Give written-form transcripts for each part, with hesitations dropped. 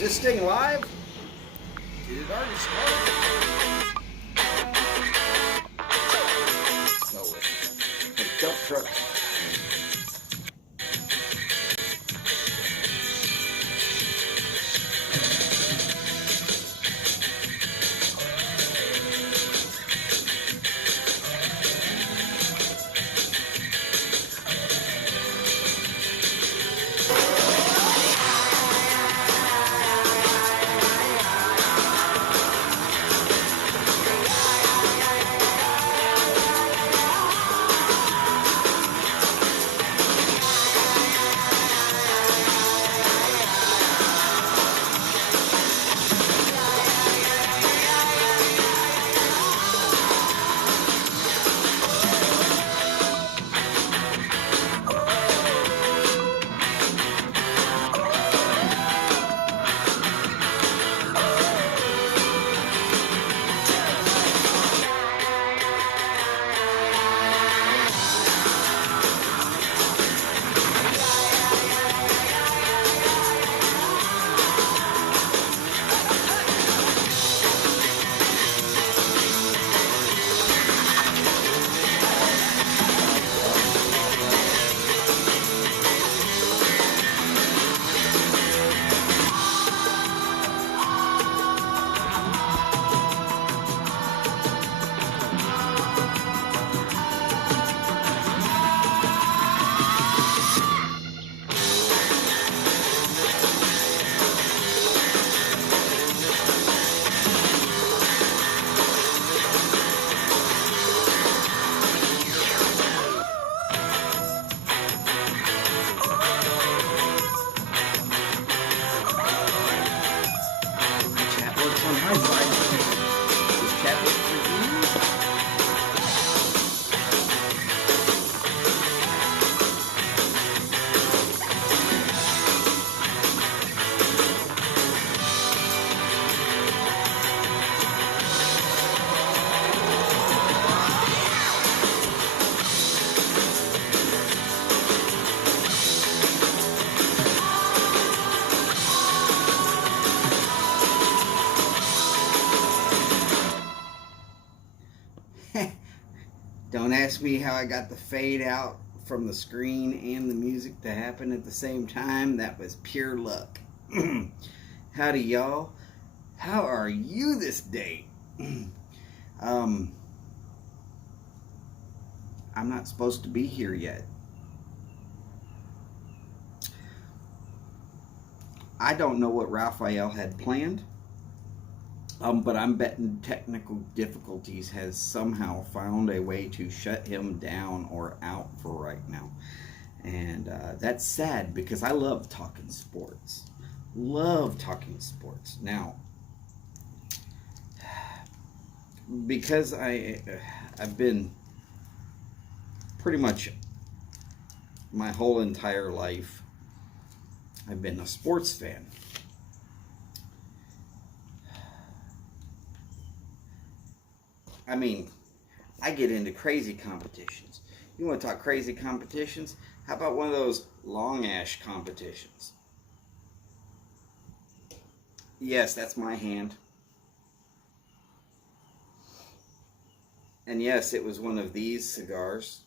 this thing live? Did it already start? So, dump truck. Don't ask me how I got the fade out from the screen and the music to happen at the same time. That was pure luck. Howdy, y'all. How are you this day? I'm not supposed to be here yet. I don't know what Raphael had planned. But I'm betting technical difficulties has somehow found a way to shut him down or out for right now. And that's sad because I love talking sports. Love talking sports. Now, because I've been pretty much my whole entire life, I've been a sports fan. I mean, I get into crazy competitions. You want to talk crazy competitions? How about one of those long ash competitions? Yes, that's my hand. And yes, it was one of these cigars.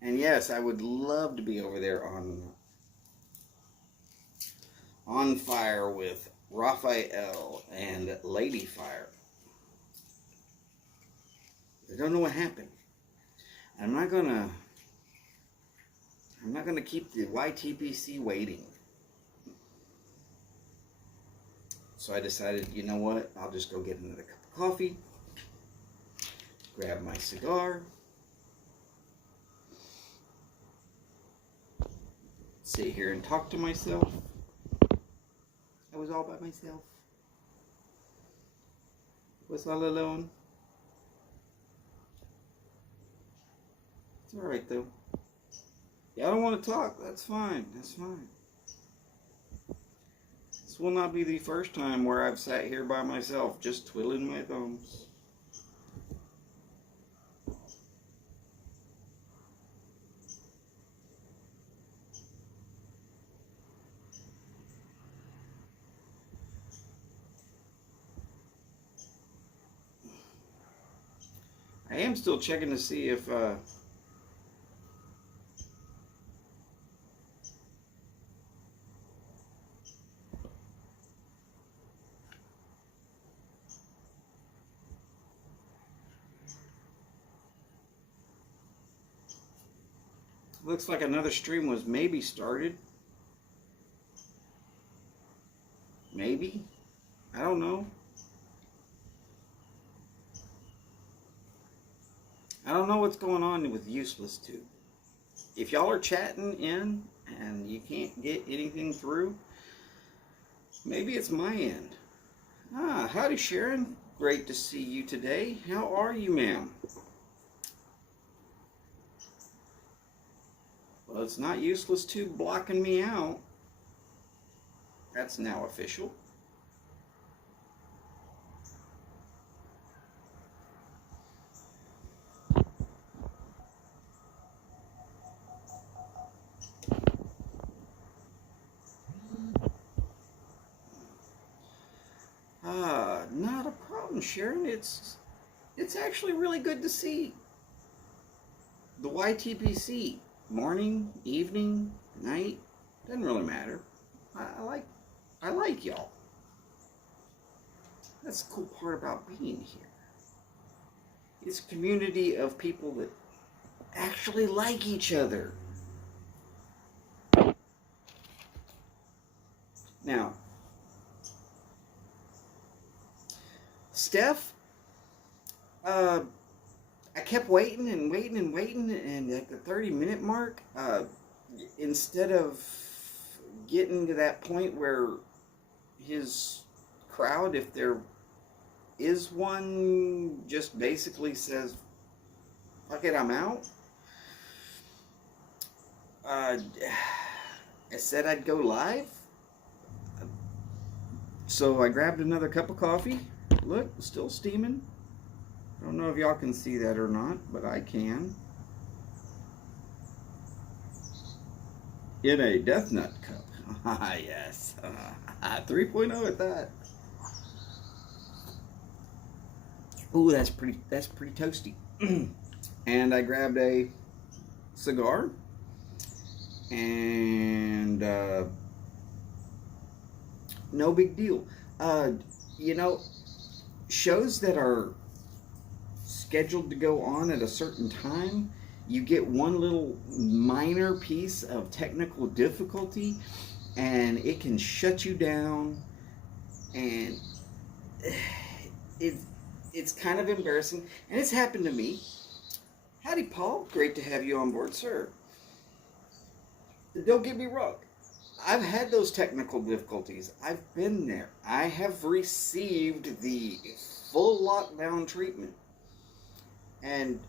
And yes, I would love to be over there on fire with Raphael and Lady Fire. I don't know what happened. I'm not gonna keep the YTPC waiting. So I decided, you know what? I'll just go get another cup of coffee, grab my cigar, sit here and talk to myself. I was all by myself. Was all alone. It's alright though. Y'all don't want to talk, that's fine. That's fine. This will not be the first time where I've sat here by myself just twiddling my thumbs. I am still checking to see if looks like another stream was maybe started. Maybe. I don't know. I don't know what's going on with Useless Tube. If y'all are chatting in and you can't get anything through, maybe it's my end. Howdy Sharon. Great to see you today. How are you, ma'am? Well, it's not Useless Tube blocking me out. That's now official. Not a problem, Sharon. It's actually really good to see the YTPC. Morning, evening, night, doesn't really matter. I like y'all. That's the cool part about being here. It's a community of people that actually like each other. Now, Steph, I kept waiting and waiting and waiting, and at the 30-minute mark, instead of getting to that point where his crowd, if there is one, just basically says, fuck it, I'm out. I said I'd go live. So I grabbed another cup of coffee. Look, still steaming. I don't know if y'all can see that or not, but I can. In a Death Nut cup. Ah, yes. 3.0 at that. Ooh, that's pretty toasty. And I grabbed a cigar. And no big deal. You know, shows that are scheduled to go on at a certain time, you get one little minor piece of technical difficulty and it can shut you down, and it's kind of embarrassing, and it's happened to me. Howdy, Paul. Great to have you on board, sir. Don't get me wrong. I've had those technical difficulties. I've been there. I have received the full lockdown treatment. And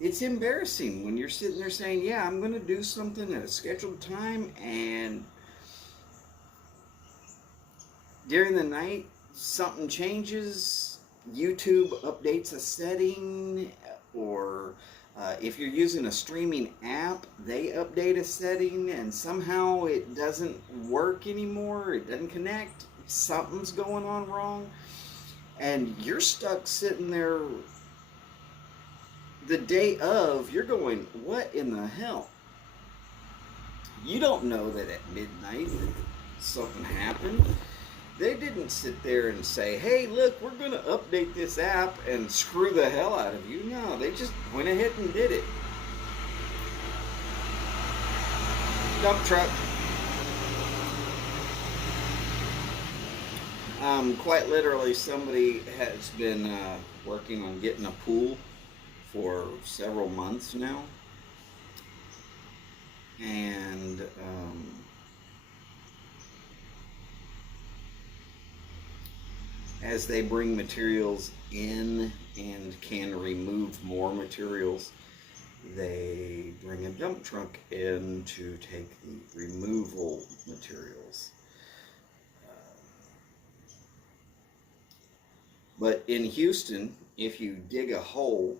it's embarrassing when you're sitting there saying, yeah, I'm going to do something at a scheduled time, and during the night, something changes. YouTube updates a setting, or if you're using a streaming app, they update a setting, and somehow it doesn't work anymore. It doesn't connect. Something's going on wrong. And you're stuck sitting there the day of, you're going, what in the hell? You don't know that at midnight something happened. They didn't sit there and say, hey, look, we're going to update this app and screw the hell out of you. No, they just went ahead and did it. Dump truck. Quite literally, somebody has been working on getting a pool for several months now. And as they bring materials in and can remove more materials, they bring a dump truck in to take the removal materials. But in Houston, if you dig a hole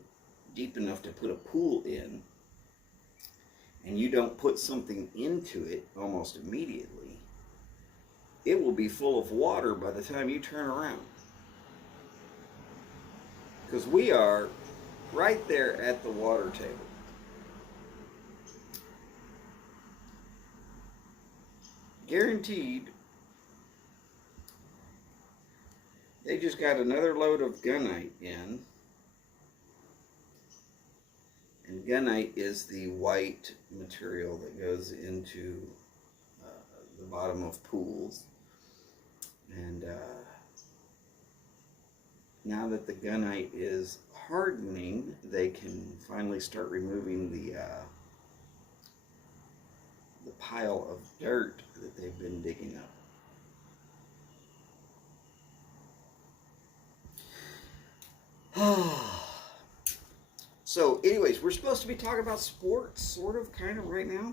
deep enough to put a pool in, and you don't put something into it almost immediately, it will be full of water by the time you turn around. Because we are right there at the water table. Guaranteed, they just got another load of gunite in. And gunite is the white material that goes into the bottom of pools. And now that the gunite is hardening, they can finally start removing the pile of dirt that they've been digging up. So, anyways, we're supposed to be talking about sports, sort of, kind of, right now.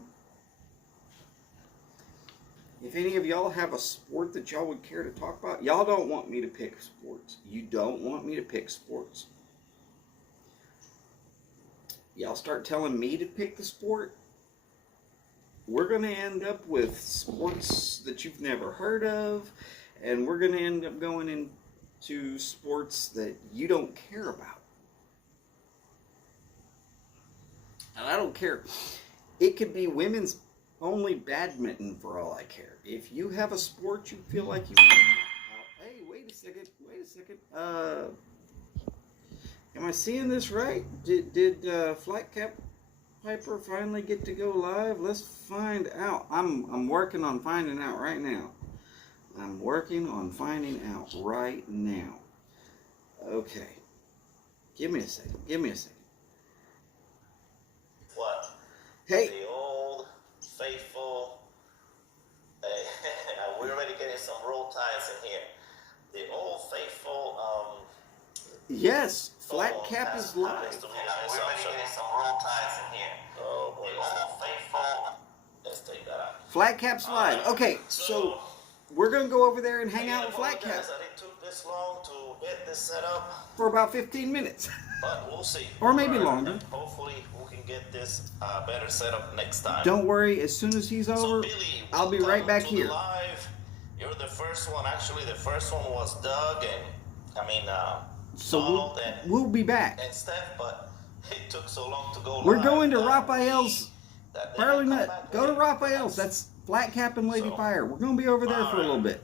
If any of y'all have a sport that y'all would care to talk about, y'all don't want me to pick sports. You don't want me to pick sports. Y'all start telling me to pick the sport, we're going to end up with sports that you've never heard of, and we're going to end up going into sports that you don't care about. And I don't care. It could be women's only badminton for all I care. If you have a sport you feel like you want to talk about, hey, wait a second. Am I seeing this right? Did Flat Cap Piper finally get to go live? Let's find out. I'm working on finding out right now. Okay. Give me a second. What? Hey. The old faithful. We're already getting some roll ties in here. The old faithful. Yes, Flat Cap is live. We're already getting some roll ties in here. Oh boy. The old faithful. Let's take that out. Flat Cap's live. Okay, so we're gonna go over there and hang out with Flat Cap. That it took this long to get this set up. For about 15 minutes. But we'll see. Or maybe longer. And hopefully we can get this better set up next time. Don't worry, as soon as he's over, Billy, I'll be right back here. Live. You're the first one. Actually, the first one was Doug and so we'll be back. And Steph, but it took so long to go. We're live going to Raphael's. Barley Nut. Go to Raphael's. Late. That's Flat Cap and Lady Fire. We're going to be over there for a little bit.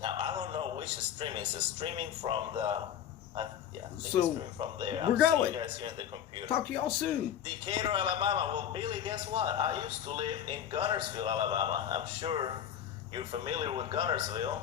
Now I don't know which is streaming. Is it streaming from the? I think it's streaming from there. We're going. You guys here in the computer. Talk to y'all soon. Decatur, Alabama. Well, Billy, guess what? I used to live in Gunnersville, Alabama. I'm sure you're familiar with Gunnersville.